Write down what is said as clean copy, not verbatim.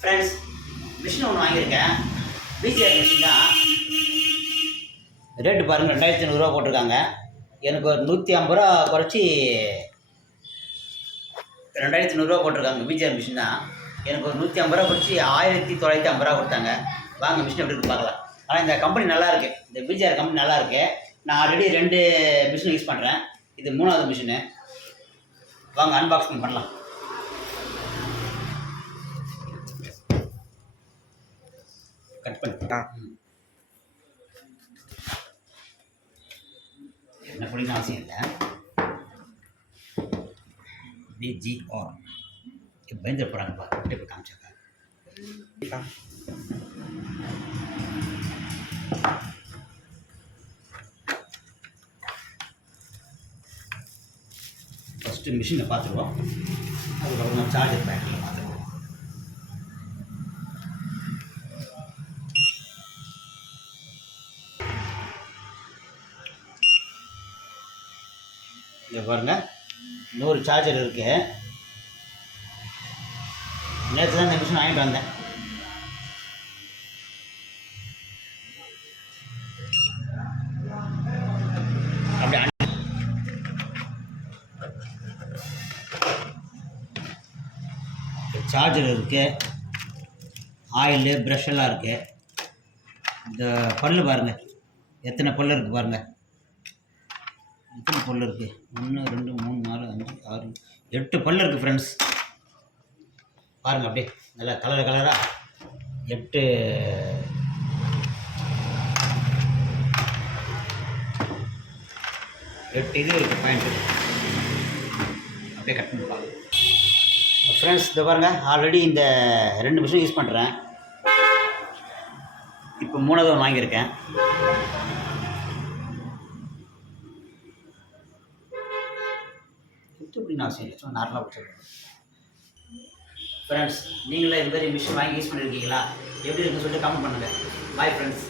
Friends, machine ஒன்று வாங்கியிருக்கேன். PGR machine தான். ரேட்டு பாருங்கள், 2500 போட்டிருக்காங்க. எனக்கு ஒரு 150 ரூபா குறைச்சி 2500 போட்டிருக்காங்க. பிஜிஆர் மிஷின் தான். எனக்கு ஒரு 150 ரூபா குறைச்சி 1950 ரூபா கொடுத்தாங்க. வாங்க மிஷின் எப்படி இருக்கு பார்க்கலாம். ஆனால் இந்த கம்பெனி நல்லாயிருக்கு. இந்த பிஜிஆர் கம்பெனி நல்லாயிருக்கு. நான் ஆல்ரெடி 2 மிஷின் யூஸ் பண்ணுறேன். இது 3வது மிஷினு. வாங்க அன்பாக்சிங் பண்ணலாம். கட் பண்ணிட்டா என்ன பிடிக்கும் அவசியம் இல்லை. பிஜிஆர் பயந்துட போகிறாங்கப்பா. இப்போ காமிச்சாக்கா ஃபஸ்ட்டு மிஷினை பார்த்துருவோம். அதுக்கப்புறம் சார்ஜர் பேட்டரியில் பார்த்துருவோம். இங்கே பாருங்கள், 100 சார்ஜர் இருக்குது. நேற்று தான் இந்த மிஷின் வாங்கிட்டு வந்தேன். அப்படி சார்ஜர் இருக்குது, ஆயிலு, ப்ரஷ் எல்லாம் இருக்குது. இந்த பல்லு பாருங்கள், எத்தனை பல்லு இருக்குது பாருங்கள். எத்தனை பல்லு இருக்குது? 1 2 3 4 5 6 8 பல்லு இருக்குது ஃப்ரெண்ட்ஸ். பாருங்கள், அப்படியே நல்லா கலராக 8 இது இருக்குது பாயிண்ட்டு. அப்படியே கட் பண்ணி பாருங்கள் ஃப்ரெண்ட்ஸ். இதை பாருங்கள், ஆல்ரெடி இந்த 2 மிஷின் யூஸ் பண்ணுறேன். இப்போ 3வது வாங்கியிருக்கேன். அப்படின்னு அவசியம் இல்லை, சும்மா நார்மலாக பிடிச்சிருக்கேன். ஃப்ரெண்ட்ஸ், நீங்களே இந்த மாதிரி மிஷின் வாங்கி யூஸ் பண்ணியிருக்கீங்களா? எப்படி இருக்குன்னு சொல்லிட்டு கமெண்ட் பண்ணுங்கள். Bye friends.